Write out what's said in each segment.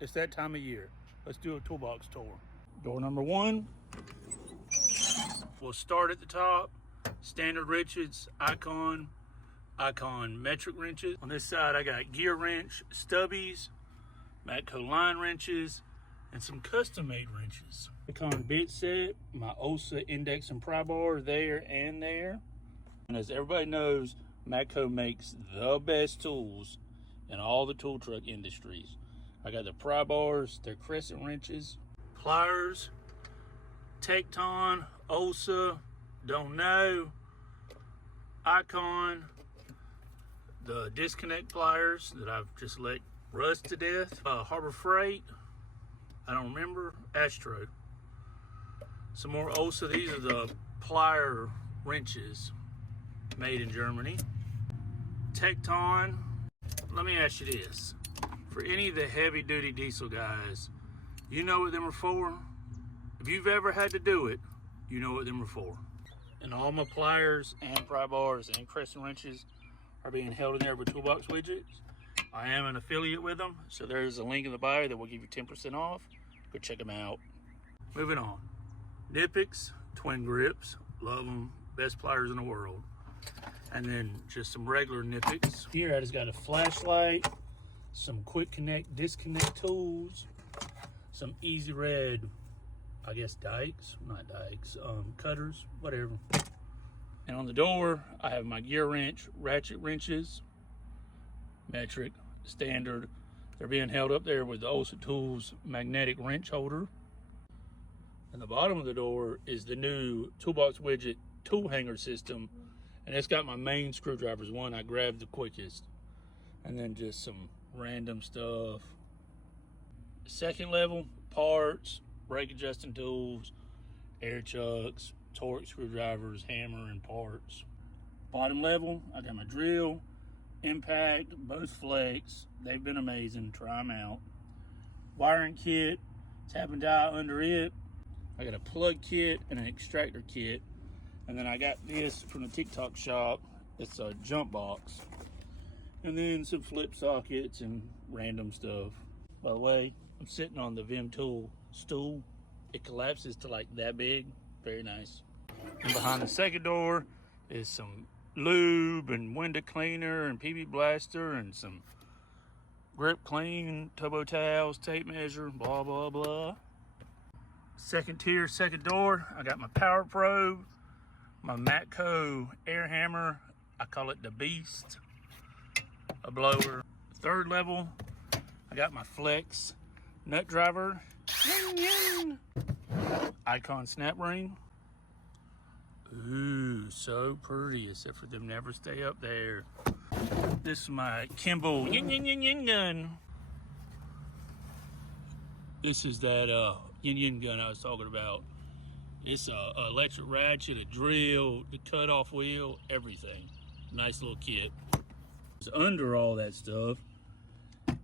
It's that time of year. Let's do a toolbox tour. Door number one. We'll start at the top. Standard wrenches, Icon metric wrenches. On this side, I got gear wrench, stubbies, Matco line wrenches, and some custom-made wrenches. Icon bit set, my OSA index and pry bar there and there. And as everybody knows, Matco makes the best tools in all the tool truck industries. I got the pry bars, their crescent wrenches, pliers, Tecton, OSA, don't know, Icon, the disconnect pliers that I've just let rust to death, Harbor Freight, I don't remember, Astro. Some more OSA, these are the plier wrenches made in Germany. Tecton, let me ask you this. For any of the heavy duty diesel guys, you know what them are for? If you've ever had to do it, you know what them are for. And all my pliers and pry bars and crescent wrenches are being held in there with toolbox widgets. I am an affiliate with them, so there's a link in the bio that will give you 10% off. Go check them out. Moving on. Knipex, twin grips, love them, best pliers in the world. And then just some regular Knipex. Here I just got a flashlight, some quick connect, disconnect tools, some easy red, I guess dikes, not dikes, cutters, whatever. And on the door, I have my gear wrench, ratchet wrenches, metric, standard. They're being held up there with the OSA Tools magnetic wrench holder. And the bottom of the door is the new toolbox widget tool hanger system. And it's got my main screwdrivers, one I grabbed the quickest. And then just some random stuff. Second level, parts, brake adjusting tools, air chucks, torque screwdrivers, hammer, and parts. Bottom level, I got my drill, impact, both flex. They've been amazing, try them out. Wiring kit, tap and die under it. I got a plug kit and an extractor kit. And then I got this from the TikTok shop. It's a jump box. And then some flip sockets and random stuff. By the way, I'm sitting on the Vim tool stool. It collapses to like that big. Very nice. And behind the second door is some lube and window cleaner and PB blaster and some grip clean, turbo towels, tape measure, blah, blah, blah. Second tier, second door, I got my power probe, my Matco air hammer, I call it the Beast, a blower. Third level, I got my flex nut driver, Icon snap ring. Ooh, so pretty, except for them never stay up there. This is my Kimball yin gun. This is that yin gun I was talking about. It's a electric ratchet, a drill, the cutoff wheel, everything. Nice little kit. It's under all that stuff.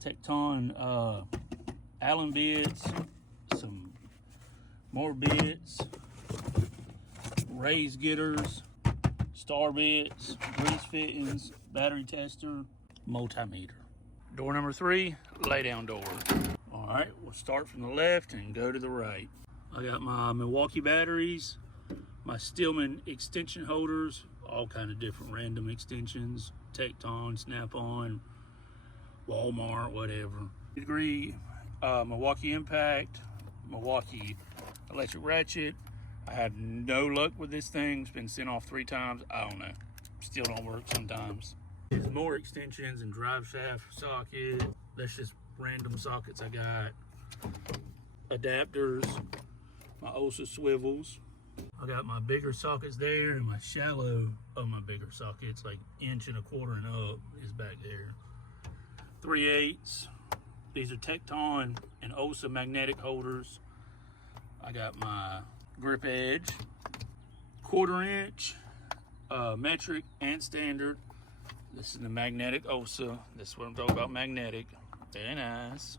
Tecton Allen bits, some more bits, raise getters, star bits, grease fittings, battery tester, multimeter. Door number 3, lay down door. All right, we'll start from the left and go to the right. I got my Milwaukee batteries, my Stillman extension holders, all kind of different random extensions, Tecton, Snap-on, Walmart, whatever. Degree, Milwaukee impact, Milwaukee electric ratchet. I had no luck with this thing. It's been sent off 3 times. I don't know. Still don't work sometimes. There's more extensions and drive shaft socket. That's just random sockets I got. Adapters, my OSA swivels. I got my bigger sockets there and my shallow of my bigger sockets, like 1.25 inches and up, is back there. 3/8. These are Tecton and OSA magnetic holders. I got my grip edge, 1/4 inch, metric and standard. This is the magnetic OSA. This is what I'm talking about, magnetic. Very nice.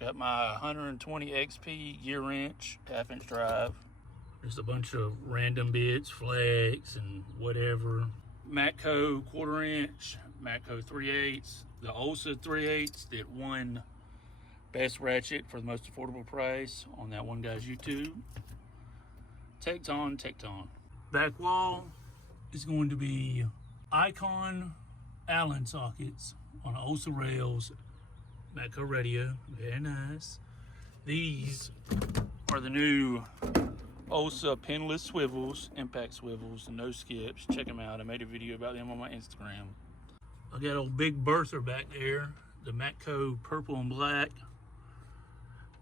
Got my 120 XP gear wrench, 1/2 inch drive. Just a bunch of random bits, flex and whatever. Matco 1/4 inch, Matco 3/8, the OSA 3/8 that won best ratchet for the most affordable price on that one guy's YouTube. Tecton. Back wall is going to be Icon Allen sockets on OSA rails. Matco radio, very nice. These are the new OSA pinless swivels, impact swivels, no skips. Check them out. I made a video about them on my Instagram. I got old big Bertha back there, the Matco purple and black.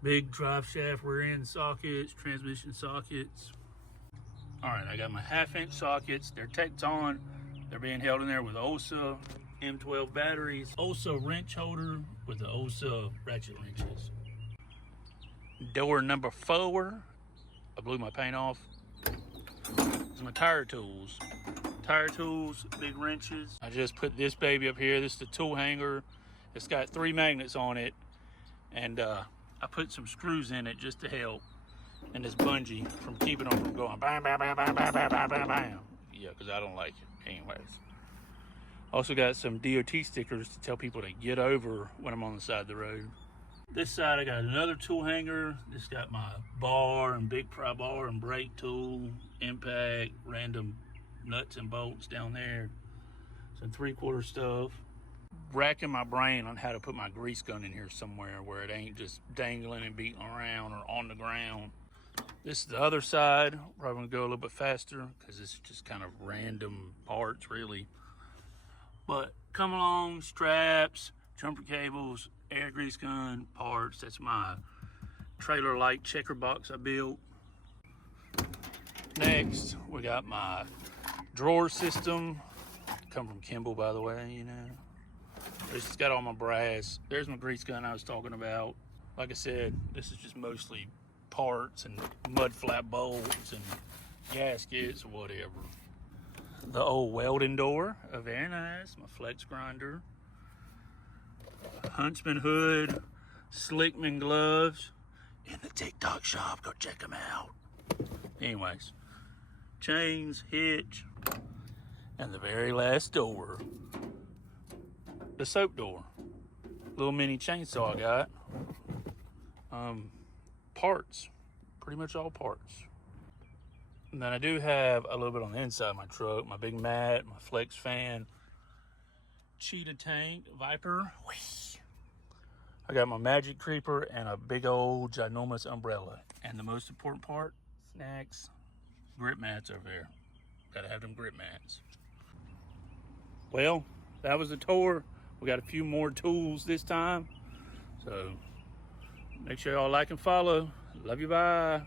Big drive shaft rear end sockets, transmission sockets. All right, I got my 1/2-inch sockets. They're Tecton. They're being held in there with OSA M12 batteries. OSA wrench holder with the OSA ratchet wrenches. Door number 4. I blew my paint off. It's my tire tools. Tire tools, big wrenches. I just put this baby up here. This is the tool hanger. It's got 3 magnets on it. And I put some screws in it just to help. And this bungee from keeping them from going bam, bam, bam, bam, bam, bam, bam, bam, bam. Yeah, because I don't like it. Anyways. Also got some DOT stickers to tell people to get over when I'm on the side of the road. This side I got another tool hanger. This got my bar and big pry bar and brake tool, impact, random nuts and bolts down there. Some 3/4 stuff. Racking my brain on how to put my grease gun in here somewhere where it ain't just dangling and beating around or on the ground. This is the other side. Probably gonna go a little bit faster because it's just kind of random parts really. But come along, straps, jumper cables, air grease gun, parts. That's my trailer light checker box I built. Next, we got my drawer system. Come from Kimball, by the way, you know. This has got all my brass. There's my grease gun I was talking about. Like I said, this is just mostly parts and mud flap bolts and gaskets or whatever. The old welding door, very nice. My flex grinder. Huntsman hood, Slickman gloves. In the TikTok shop, go check them out. Anyways, chains, hitch, and the very last door, the soap door. Little mini chainsaw I got. Parts, pretty much all parts. And then I do have a little bit on the inside of my truck, my big mat, my flex fan, cheetah tank, Viper. Whee. I got my magic creeper and a big old ginormous umbrella. And the most important part, snacks, grip mats over there. Gotta have them grip mats. Well, that was the tour. We got a few more tools this time. So make sure y'all like and follow. Love you, bye.